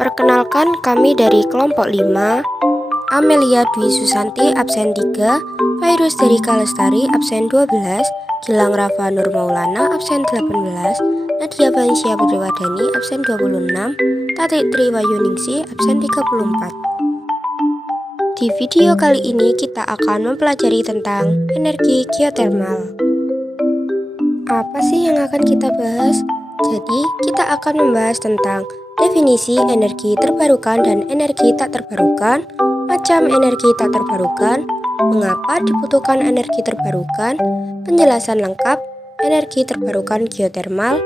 Perkenalkan, kami dari kelompok 5, Amelia Dwi Susanti absen 3, Virus dari Kalestari absen 12, Gilang Rafa Nur Maulana absen 18, Nadia Vansia Putriwadani absen 26, Tatik Tri Wayuningsi absen 34. Di video kali ini kita akan mempelajari tentang energi geotermal. Apa sih yang akan kita bahas? Jadi, kita akan membahas tentang definisi energi terbarukan dan energi tak terbarukan, macam energi tak terbarukan, mengapa dibutuhkan energi terbarukan, penjelasan lengkap energi terbarukan geotermal,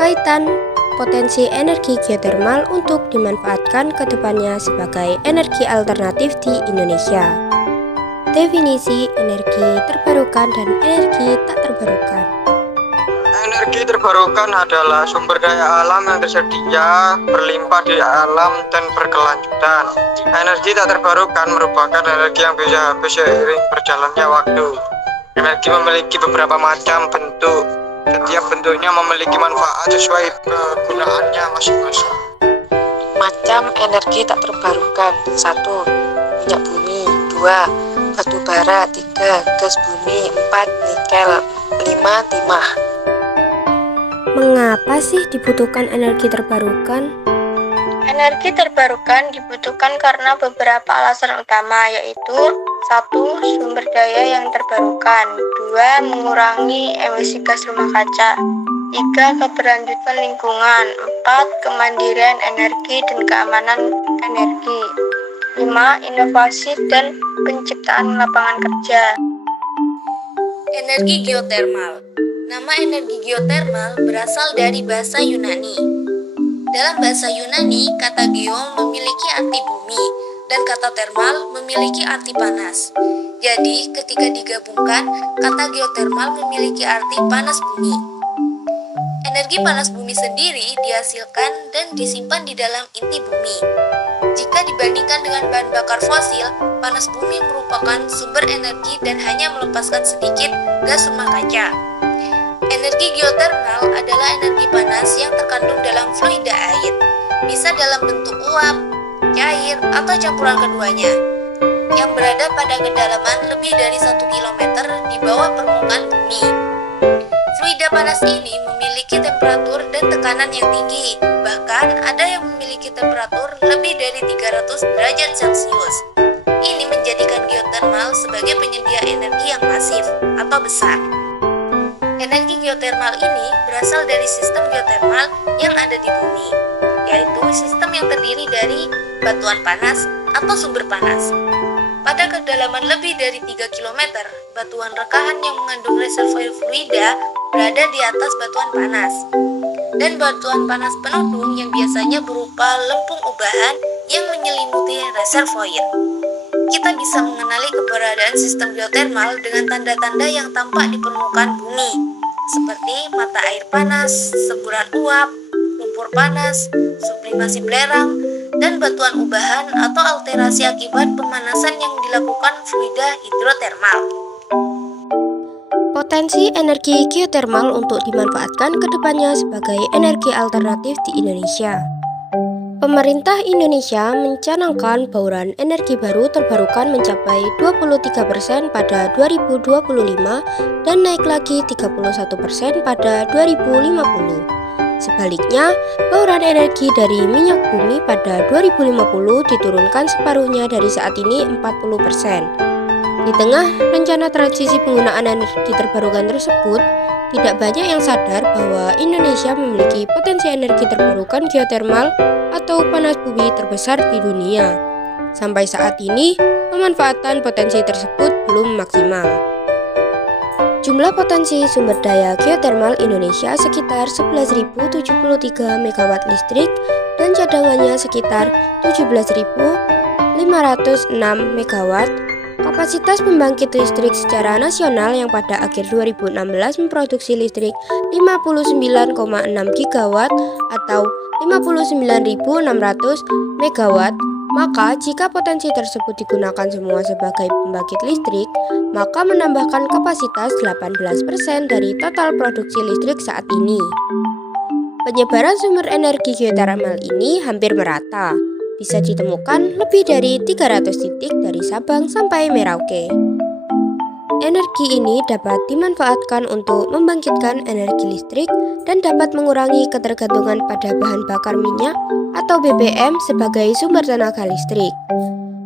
kaitan potensi energi geotermal untuk dimanfaatkan ke depannya sebagai energi alternatif di Indonesia. Definisi energi terbarukan dan energi tak terbarukan. Energi terbarukan adalah sumber daya alam yang tersedia, berlimpah di alam dan berkelanjutan. Energi tak terbarukan merupakan energi yang bisa habis seiring berjalannya waktu. Energi memiliki beberapa macam bentuk. Setiap bentuknya memiliki manfaat sesuai kegunaannya masing-masing. Macam energi tak terbarukan: 1. Minyak bumi. 2. Batu bara. 3. Gas bumi. 4. Nikel. 5. Timah. Mengapa sih dibutuhkan energi terbarukan? Energi terbarukan dibutuhkan karena beberapa alasan utama, yaitu 1. Sumber daya yang terbarukan. 2. Mengurangi emisi gas rumah kaca. 3. Keberlanjutan lingkungan. 4. Kemandirian energi dan keamanan energi. 5. Inovasi dan penciptaan lapangan kerja. Energi geotermal. Nama energi geotermal berasal dari bahasa Yunani. Dalam bahasa Yunani, kata geo memiliki arti bumi dan kata termal memiliki arti panas. Jadi, ketika digabungkan, kata geotermal memiliki arti panas bumi. Energi panas bumi sendiri dihasilkan dan disimpan di dalam inti bumi. Jika dibandingkan dengan bahan bakar fosil, panas bumi merupakan sumber energi dan hanya melepaskan sedikit gas rumah kaca. Energi geotermal adalah energi panas yang terkandung dalam fluida air, bisa dalam bentuk uap, cair, atau campuran keduanya, yang berada pada kedalaman lebih dari 1 km di bawah permukaan bumi. Fluida panas ini memiliki temperatur dan tekanan yang tinggi, bahkan ada yang memiliki temperatur lebih dari 300 derajat Celcius. Ini menjadikan geotermal sebagai penyedia energi yang masif atau besar. Energi geotermal ini berasal dari sistem geotermal yang ada di bumi, yaitu sistem yang terdiri dari batuan panas atau sumber panas. Pada kedalaman lebih dari 3 km, batuan rekahan yang mengandung reservoir fluida berada di atas batuan panas. Dan batuan panas penudung yang biasanya berupa lempung ubahan yang menyelimuti reservoir. Kita bisa mengenali keberadaan sistem geotermal dengan tanda-tanda yang tampak di permukaan bumi, seperti mata air panas, semburan uap, lumpur panas, sublimasi belerang, dan batuan ubahan atau alterasi akibat pemanasan yang dilakukan fluida hidrotermal. Potensi energi geotermal untuk dimanfaatkan ke depannya sebagai energi alternatif di Indonesia. Pemerintah Indonesia mencanangkan bauran energi baru terbarukan mencapai 23% pada 2025 dan naik lagi 31% pada 2050. Sebaliknya, bauran energi dari minyak bumi pada 2050 diturunkan separuhnya dari saat ini 40%. Di tengah rencana transisi penggunaan energi terbarukan tersebut, tidak banyak yang sadar bahwa Indonesia memiliki potensi energi terbarukan geotermal atau panas bumi terbesar di dunia. Sampai saat ini, pemanfaatan potensi tersebut belum maksimal. Jumlah potensi sumber daya geotermal Indonesia sekitar 11.073 MW listrik dan cadangannya sekitar 17.506 MW. Kapasitas pembangkit listrik secara nasional yang pada akhir 2016 memproduksi listrik 59,6 GW atau 59.600 MW, maka jika potensi tersebut digunakan semua sebagai pembangkit listrik, maka menambahkan kapasitas 18% dari total produksi listrik saat ini. Penyebaran sumber energi geotermal ini hampir merata. Bisa ditemukan lebih dari 300 titik dari Sabang sampai Merauke. Energi ini dapat dimanfaatkan untuk membangkitkan energi listrik dan dapat mengurangi ketergantungan pada bahan bakar minyak atau BBM sebagai sumber tenaga listrik.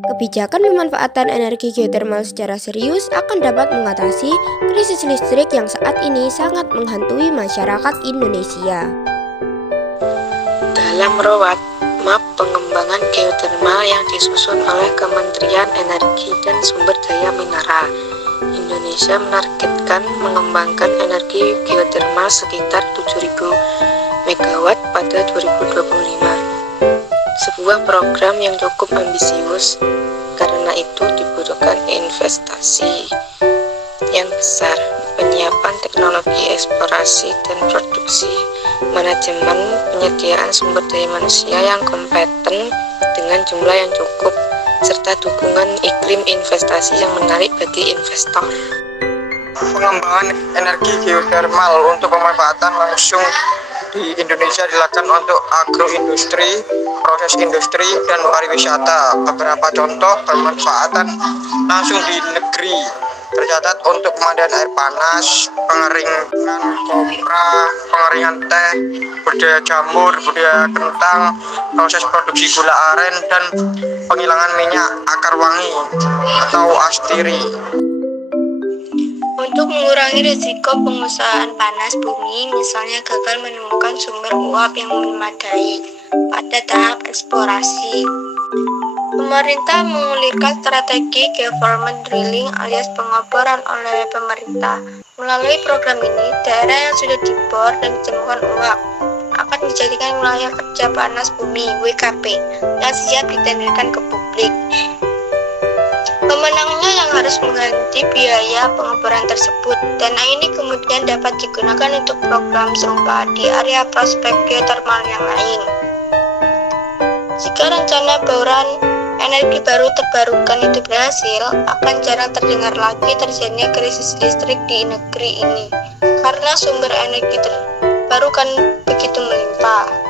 Kebijakan pemanfaatan energi geotermal secara serius akan dapat mengatasi krisis listrik yang saat ini sangat menghantui masyarakat Indonesia. Dalam roadmap pengembangan geotermal yang disusun oleh Kementerian Energi dan Sumber Daya Mineral, Indonesia menargetkan mengembangkan energi geotermal sekitar 7.000 MW pada 2025. Sebuah program yang cukup ambisius, karena itu dibutuhkan investasi yang besar, penyiapan teknologi eksplorasi dan produksi, manajemen penyediaan sumber daya manusia yang kompeten dengan jumlah yang cukup, serta dukungan iklim investasi yang menarik bagi investor. Pengembangan energi geotermal untuk pemanfaatan langsung di Indonesia dilakukan untuk agroindustri, proses industri, dan pariwisata. Beberapa contoh pemanfaatan langsung di negeri tercatat untuk pemandian air panas, pengeringan kopra, pengeringan teh, budidaya jamur, budidaya kentang, proses produksi gula aren, dan penghilangan minyak akar wangi atau astiri. Untuk mengurangi risiko pengusahaan panas bumi, misalnya gagal menemukan sumber uap yang memadai pada tahap eksplorasi, pemerintah mengulirkan strategi government drilling alias pengoboran oleh pemerintah. Melalui program ini, daerah yang sudah dibor dan ditemukan uap akan dijadikan wilayah kerja panas bumi (WKP) yang siap ditenderkan ke publik. Pemenangnya yang harus mengganti biaya pengoboran tersebut. Dana ini kemudian dapat digunakan untuk program serupa di area prospek geotermal yang lain. Jika rencana bauran energi baru terbarukan itu berhasil, akan jarang terdengar lagi terjadinya krisis listrik di negeri ini, karena sumber energi terbarukan begitu melimpah.